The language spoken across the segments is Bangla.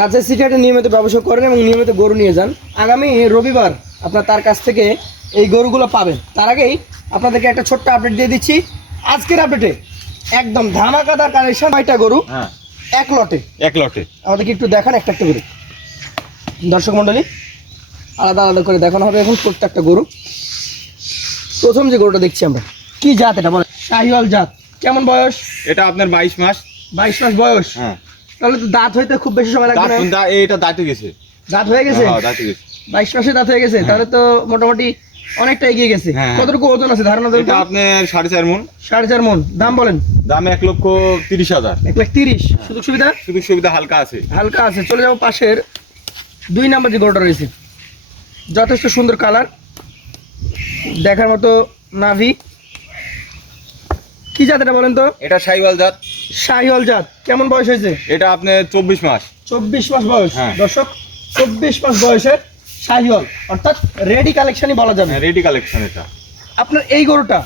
রাজশাহী সিটি হাটে নিয়মিত ব্যবসা করেন এবং নিয়মিত গরু নিয়ে যান। আগামী রবিবার আপনার তার কাছ থেকে এই গরুগুলো পাবেন। তার আগেই আপনাদেরকে একটা ছোট্ট আপডেট দিয়ে দিচ্ছি। আজকের আপডেটে একদম ধামাকাদার কালেকশন, 6টা গরু এক লটে। আমাদেরকে একটু দেখান একটা একটা করে, দর্শক মণ্ডলী আলাদা আলাদা করে দেখানো হবে এখন প্রত্যেকটা গরু। প্রথম যে গরুটা দেখছি আমরা, কি জাত এটা বলে? শাহিওয়াল জাত। কেমন বয়স? এটা আপনার 22 মাস। 22 মাস বয়স। হ্যাঁ, তাহলে তো দাঁত হইতে খুব বেশি সময় লাগবে না। এটা দাঁতে গেছে। দাঁত হয়ে গেছে? হ্যাঁ, দাঁতে গেছে। 22 মাসে দাঁত হয়ে গেছে, তাহলে তো মোটামুটি অনেকটা এগিয়ে গেছে। কতটুকু ওজন আছে ধারণা? এটা আপনার 4.5 মণ। 4.5 মণ। দাম বলেন? দাম 1,30,000। 1,30,000। সুযোগ সুবিধা? সুযোগ সুবিধা হালকা আছে। হালকা আছে। চলে যাবো পাশের 2 নাম্বার যে গরুটা রয়েছে, যথেষ্ট সুন্দর কালার, দেখার মতো নাভি। কি জাত এটা বলেন তো? এটা শাহিওয়াল জাত। শাহিওয়াল জাত। কেমন বয়স হয়েছে? এটা আপনার 24 মাস। 24 মাস বয়স। হ্যাঁ। দর্শক 24 মাস বয়সের শাহিওয়াল, অর্থাৎ রেডি কালেকশনই বলা যাবে। রেডি কালেকশন এটা। আপনার এই গরুটা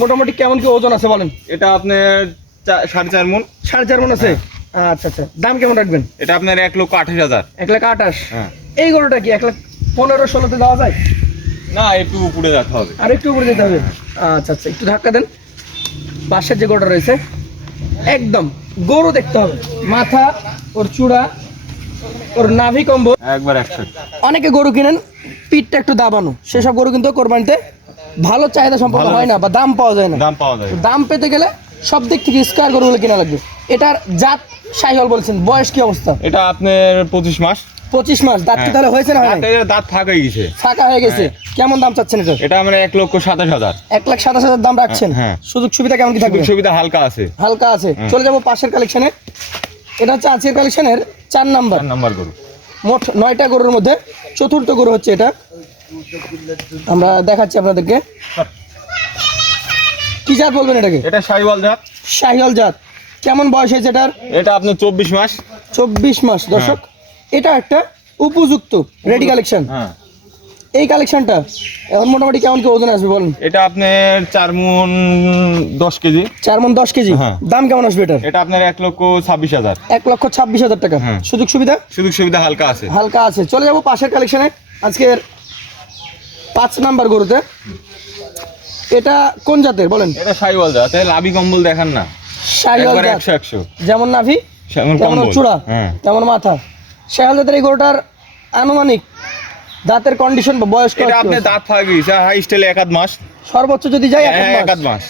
মোটামুটি কেমন কি ওজন আছে বলেন? এটা আপনার 4.5 মণ। 4.5 মণ আছে। আচ্ছা আচ্ছা। দাম কেমন রাখবেন? এটা আপনার 1,28,000। 1,28,000। হ্যাঁ। এই গরুটা কি 1,15,16-তে দেওয়া যায়? না, একটু উপরে যেতে হবে। আর একটু উপরে যেতে হবে। আচ্ছা আচ্ছা, একটু ধাক্কা দেন। পাশের যে গরুটা রয়েছে, একদম গরু দেখতে হবে, মাথা, ওর চূড়া, ওর নাভি কম্বল একবার 100। অনেকে গরু কিনেন পিঠটা একটু দাবানো, সেসব গরু কিন্তু কোরবানিতে ভালো চাহিদা সম্পন্ন হয় না বা দাম পাওয়া যায় না। দাম পাওয়া যায়। দাম পেতে গেলে সব দিক থেকে স্কয়ার গরুগুলো কিনা লাগবে। এটার জাত শাহিওয়াল বলছেন, বয়স কি অবস্থা? এটা আপনার 25 মাস। 25 মাস। দাঁত কি তাহলে হয়েছে না? দাঁত ফাঁকা হয়ে গেছে। ফাঁকা হয়ে গেছে। কেমন দাম চাচ্ছেন এটা? এটা আমরা 1,27,000। 1,27,000 দাম রাখছেন। হ্যাঁ। সুযোগ সুবিধা কেমন কি থাকবে? সুবিধা হালকা আছে। হালকা আছে। চলে যাবো পাশের কালেকশনে। এটা হচ্ছে আজকের কালেকশনের 4 নাম্বার গরু। মোট 9টা গরুর মধ্যে চতুর্থ গরু হচ্ছে এটা। আমরা দেখাচ্ছি আপনাদেরকে। কি জাত বলবেন এটাকে? এটা শাহিওয়াল জাত। শাহিওয়াল জাত। কেমন বয়স হয়েছে এটার? এটা আপনার 24 মাস। 24 মাস। দর্শক এটা একটা উপযুক্ত রেডি কালেকশন। হ্যাঁ। এই কালেকশনটা এখন মোটামুটি কেমন কি ওজন আসবে বলেন? এটা আপনার 4 মণ 10 কেজি। 4 মণ 10 কেজি। হ্যাঁ। দাম কেমন আসবে এটার? এটা আপনার 1,26,000। 1,26,000 টাকা। হ্যাঁ। সুযোগ সুবিধা? সুযোগ সুবিধা হালকা আছে। হালকা আছে। চলে যাবো পাশের কালেকশনে, আজকের 5 নাম্বার গরুতে। এটা কোন জাতের বলেন? এটা শাহিওয়াল জাত। লাভি কম্বল দেখান না। শাহিওয়াল একবার জাত। 100। যেমন নাভি যেমন তেমন কম্বল। চূড়া হ্যাঁ। তেমন মাথা। শাহিওয়াল জাতের এই গরুটার আনুমানিক দাঁতের কন্ডিশন বা বয়স এটা আপনার দাঁত ফাঁকা গেছে। হাই স্টাইলে 1 মাস। সর্বোচ্চ যদি যাই 1 মাস।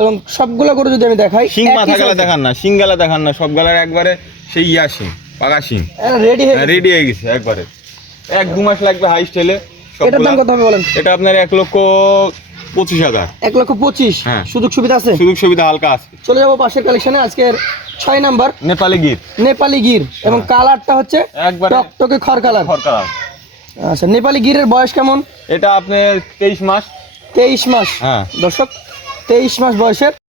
এবং সবগুলো গরু যদি আমি দেখাই, শিং মাথা গেলা দেখান না, শিং গেলা দেখান না, সব গেলার একবারে সেই শিং, পাকা শিং রেডি রেডি হয়ে গেছে একবারে। 1-2 মাস লাগবে হাই স্টাইলে। এটার দাম কত হবে বলেন? এটা আপনার 1,25,000। 1,25,000। হ্যাঁ। সুযোগ সুবিধা আছে? সুযোগ সুবিধা হালকা আছে। চলে যাবো পাশের কালেকশনে, আজকের 6 নাম্বার নেপালি গির। নেপালি গির। এবং কালারটা হচ্ছে একবারে টকটকে খড় কালার। আচ্ছা, নেপালি গিরের বয়স কেমন? এটা আপনার 23 মাস। 23 মাস। হ্যাঁ। দর্শক 23 মাস বয়সের